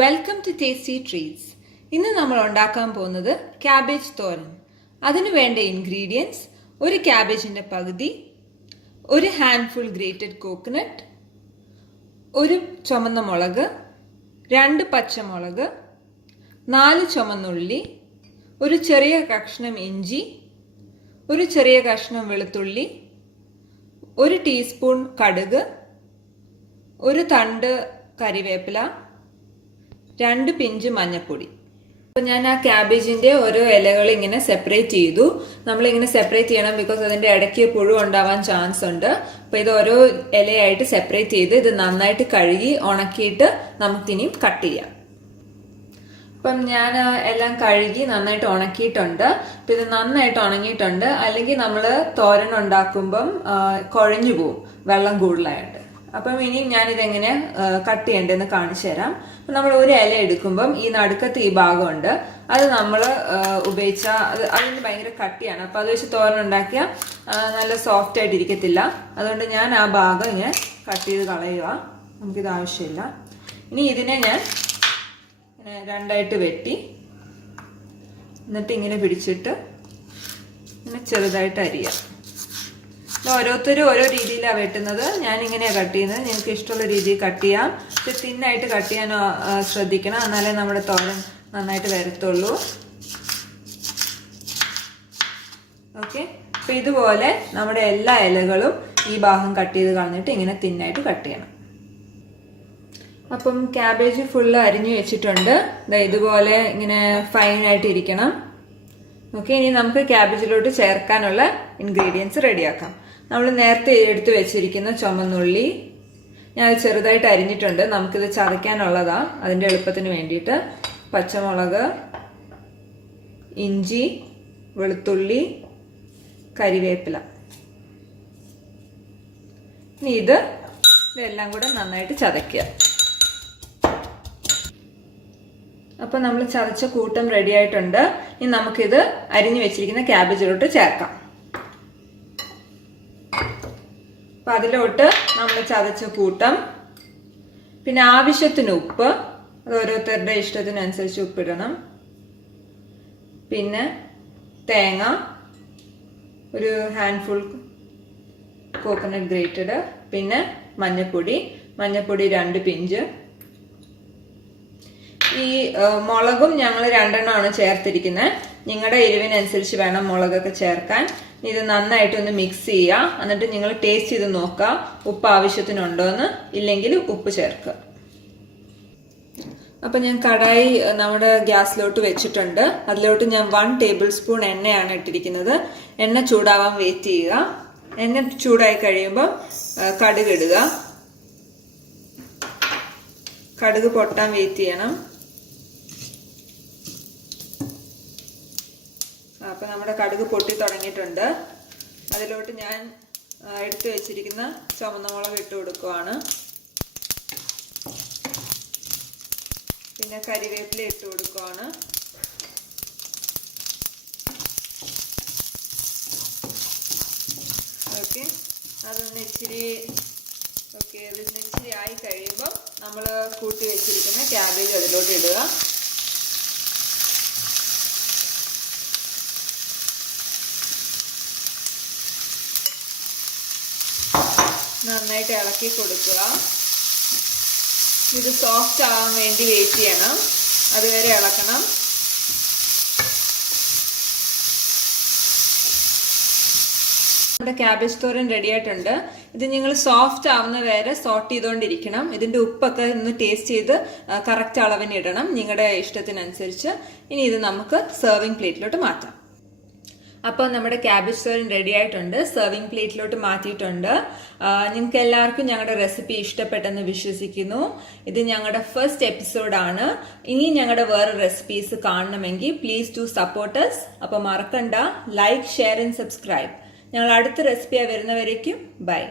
Welcome to tasty treats. ഇന്ന് നമ്മൾ ഉണ്ടാക്കാൻ പോകുന്നത് ക്യാബേജ് തോരൻ. അതിന് വേണ്ട ഇൻഗ്രീഡിയൻസ്: ഒരു ക്യാബേജിൻ്റെ പകുതി, ഒരു ഹാൻഡ്ഫുൾ ഗ്രേറ്റഡ് കോക്കനട്ട്, ഒരു ചുമന്ന മുളക്, 2 പച്ചമുളക്, 4 ചുമന്നുള്ളി, ഒരു ചെറിയ കഷ്ണം ഇഞ്ചി, ഒരു ചെറിയ കഷ്ണം വെളുത്തുള്ളി, 1 ടീസ്പൂൺ കടുക്, ഒരു തണ്ട് കറിവേപ്പില, 2 പിഞ്ച് മഞ്ഞൾപ്പൊടി. അപ്പോൾ ഞാൻ ആ ക്യാബേജിൻ്റെ ഓരോ ഇലകൾ ഇങ്ങനെ സെപ്പറേറ്റ് ചെയ്തു. നമ്മളിങ്ങനെ സെപ്പറേറ്റ് ചെയ്യണം, ബിക്കോസ് അതിൻ്റെ ഇടയ്ക്ക് പുഴു ഉണ്ടാവാൻ ചാൻസ് ഉണ്ട്. അപ്പോൾ ഇത് ഓരോ ഇലയായിട്ട് സെപ്പറേറ്റ് ചെയ്ത് ഇത് നന്നായിട്ട് കഴുകി ഉണക്കിയിട്ട് നമുക്കിനിയും കട്ട് ചെയ്യാം. അപ്പം ഞാൻ എല്ലാം കഴുകി നന്നായിട്ട് ഉണക്കിയിട്ടുണ്ട്. അപ്പം ഇത് നന്നായിട്ട് ഉണങ്ങിയിട്ടുണ്ട്. അല്ലെങ്കിൽ നമ്മൾ തോരൻ ഉണ്ടാക്കുമ്പം കുഴഞ്ഞു പോവും, വെള്ളം കൂടുതലായിട്ട്. അപ്പം ഇനിയും ഞാനിതെങ്ങനെ കട്ട് ചെയ്യേണ്ടതെന്ന് കാണിച്ചു തരാം. അപ്പം നമ്മൾ ഒരു ഇല എടുക്കുമ്പം ഈ നടുക്കത്ത് ഈ ഭാഗമുണ്ട്, അത് നമ്മൾ ഉപയോഗിച്ചാൽ അതിന് ഭയങ്കര കട്ടിയാണ്. അപ്പം അത് വെച്ച് തോരൻ ഉണ്ടാക്കിയാൽ നല്ല സോഫ്റ്റ് ആയിട്ട് ഇരിക്കത്തില്ല. അതുകൊണ്ട് ഞാൻ ആ ഭാഗം ഇങ്ങനെ കട്ട് ചെയ്ത് കളയുക. നമുക്കിത് ആവശ്യമില്ല. ഇനി ഇതിനെ ഞാൻ ഇങ്ങനെ 2ആയിട്ട് വെട്ടി, എന്നിട്ട് ഇങ്ങനെ പിടിച്ചിട്ട് ഇങ്ങനെ ചെറുതായിട്ട് അരിയാം. ഓരോരുത്തരും ഓരോ രീതിയിലാണ് വെട്ടുന്നത്. ഞാനിങ്ങനെയാണ് കട്ട് ചെയ്യുന്നത്. നിങ്ങൾക്ക് ഇഷ്ടമുള്ള രീതിയിൽ കട്ട് ചെയ്യാം. ഇത് തിന്നായിട്ട് കട്ട് ചെയ്യാൻ ശ്രദ്ധിക്കണം, എന്നാലേ നമ്മുടെ തോരൻ നന്നായിട്ട് വരത്തുള്ളൂ. ഓക്കെ, അപ്പം ഇതുപോലെ നമ്മുടെ എല്ലാ ഇലകളും ഈ ഭാഗം കട്ട് ചെയ്ത് കളഞ്ഞിട്ട് ഇങ്ങനെ തിന്നായിട്ട് കട്ട് ചെയ്യണം. അപ്പം ക്യാബേജ് ഫുള്ള് അരിഞ്ഞു വെച്ചിട്ടുണ്ട്. ഇതുപോലെ ഇങ്ങനെ ഫൈനായിട്ട് ഇരിക്കണം. ഓക്കെ, ഇനി നമുക്ക് ക്യാബേജിലോട്ട് ചേർക്കാനുള്ള ഇൻഗ്രീഡിയൻസ് റെഡിയാക്കാം. നമ്മൾ നേരത്തെ എടുത്ത് വെച്ചിരിക്കുന്ന ചുമന്നുള്ളി ഞാൻ ചെറുതായിട്ട് അരിഞ്ഞിട്ടുണ്ട്. നമുക്കിത് ചതയ്ക്കാനുള്ളതാണ്, അതിൻ്റെ എളുപ്പത്തിന് വേണ്ടിയിട്ട്. പച്ചമുളക്, ഇഞ്ചി, വെളുത്തുള്ളി, കരിവേപ്പില. ഇനി ഇതെല്ലാം കൂടെ നന്നായിട്ട് ചതയ്ക്കുക. അപ്പം നമ്മൾ ചതച്ച കൂട്ടം റെഡി ആയിട്ടുണ്ട്. ഇനി നമുക്കിത് അരിഞ്ഞു വെച്ചിരിക്കുന്ന ക്യാബേജിലോട്ട് ചേർക്കാം. അപ്പം അതിലോട്ട് നമ്മൾ ചതച്ച കൂട്ടം, പിന്നെ ആവശ്യത്തിന് ഉപ്പ്, അത് ഓരോരുത്തരുടെ ഇഷ്ടത്തിനനുസരിച്ച് ഉപ്പിടണം. പിന്നെ തേങ്ങ, ഒരു ഹാൻഡ്ഫുൾ കോക്കനട്ട് ഗ്രേറ്റഡ്, പിന്നെ മഞ്ഞൾപ്പൊടി 2 പിഞ്ച്. ഈ മുളകും ഞങ്ങൾ 2 ചേർത്തിരിക്കുന്നത്. നിങ്ങളുടെ എരിവിനനുസരിച്ച് വേണം മുളകൊക്കെ ചേർക്കാൻ. ഇത് നന്നായിട്ടൊന്ന് മിക്സ് ചെയ്യുക. എന്നിട്ട് നിങ്ങൾ ടേസ്റ്റ് ചെയ്ത് നോക്കുക, ഉപ്പ് ആവശ്യത്തിനുണ്ടോ എന്ന്. ഇല്ലെങ്കിൽ ഉപ്പ് ചേർക്കുക. അപ്പം ഞാൻ കടായി നമ്മുടെ ഗ്യാസിലോട്ട് വെച്ചിട്ടുണ്ട്. അതിലോട്ട് ഞാൻ 1 ടേബിൾ സ്പൂൺ എണ്ണയാണ് ഇട്ടിരിക്കുന്നത്. എണ്ണ ചൂടാവാൻ വെയിറ്റ് ചെയ്യുക. എണ്ണ ചൂടായി കഴിയുമ്പോൾ കടുക് ഇടുക. കടുക് പൊട്ടാൻ വെയിറ്റ് ചെയ്യണം. അപ്പം നമ്മുടെ കടുക് പൊട്ടി തുടങ്ങിയിട്ടുണ്ട്. അതിലോട്ട് ഞാൻ എടുത്തു വെച്ചിരിക്കുന്ന ചുവന്ന മുളക് ഇട്ട് കൊടുക്കുവാണ്. പിന്നെ കരിവേപ്പില ഇട്ട് കൊടുക്കുവാണ്. ഓക്കെ, അതൊന്ന് ഇച്ചിരി ആയി കഴിയുമ്പോൾ നമ്മൾ കൂട്ടി വെച്ചിരിക്കുന്ന ക്യാബേജ് അതിലോട്ട് ഇടുക. നന്നായിട്ട് ഇളക്കി കൊടുക്കുക. ഇത് സോഫ്റ്റ് ആവാൻ വേണ്ടി വെയിറ്റ് ചെയ്യണം, അതുവരെ ഇളക്കണം. നമ്മുടെ ക്യാബേജ് തോരൻ റെഡി ആയിട്ടുണ്ട്. ഇത് നിങ്ങൾ സോഫ്റ്റ് ആവുന്ന വരെ സോട്ട് ചെയ്തുകൊണ്ടിരിക്കണം. ഇതിൻ്റെ ഉപ്പൊക്കെ ഒന്ന് ടേസ്റ്റ് ചെയ്ത് കറക്റ്റ് അളവിന് ഇടണം, നിങ്ങളുടെ ഇഷ്ടത്തിനനുസരിച്ച്. ഇനി ഇത് നമുക്ക് സെർവിങ് പ്ലേറ്റിലോട്ട് മാറ്റാം. അപ്പോൾ നമ്മുടെ ക്യാബേജ് തോരൻ റെഡി ആയിട്ടുണ്ട്. സെർവിങ് പ്ലേറ്റിലോട്ട് മാറ്റിയിട്ടുണ്ട്. നിങ്ങൾക്ക് എല്ലാവർക്കും ഞങ്ങളുടെ റെസിപ്പി ഇഷ്ടപ്പെട്ടെന്ന് വിശ്വസിക്കുന്നു. ഇത് ഞങ്ങളുടെ ഫസ്റ്റ് എപ്പിസോഡാണ്. ഇനി ഞങ്ങളുടെ വേറെ റെസിപ്പീസ് കാണണമെങ്കിൽ പ്ലീസ് ഡു സപ്പോർട്ട് us. അപ്പോൾ മറക്കണ്ട, ലൈക്ക്, ഷെയർ ആൻഡ് സബ്സ്ക്രൈബ്. ഞങ്ങൾ അടുത്ത റെസിപ്പിയായി വരുന്നവരേക്കും ബൈ.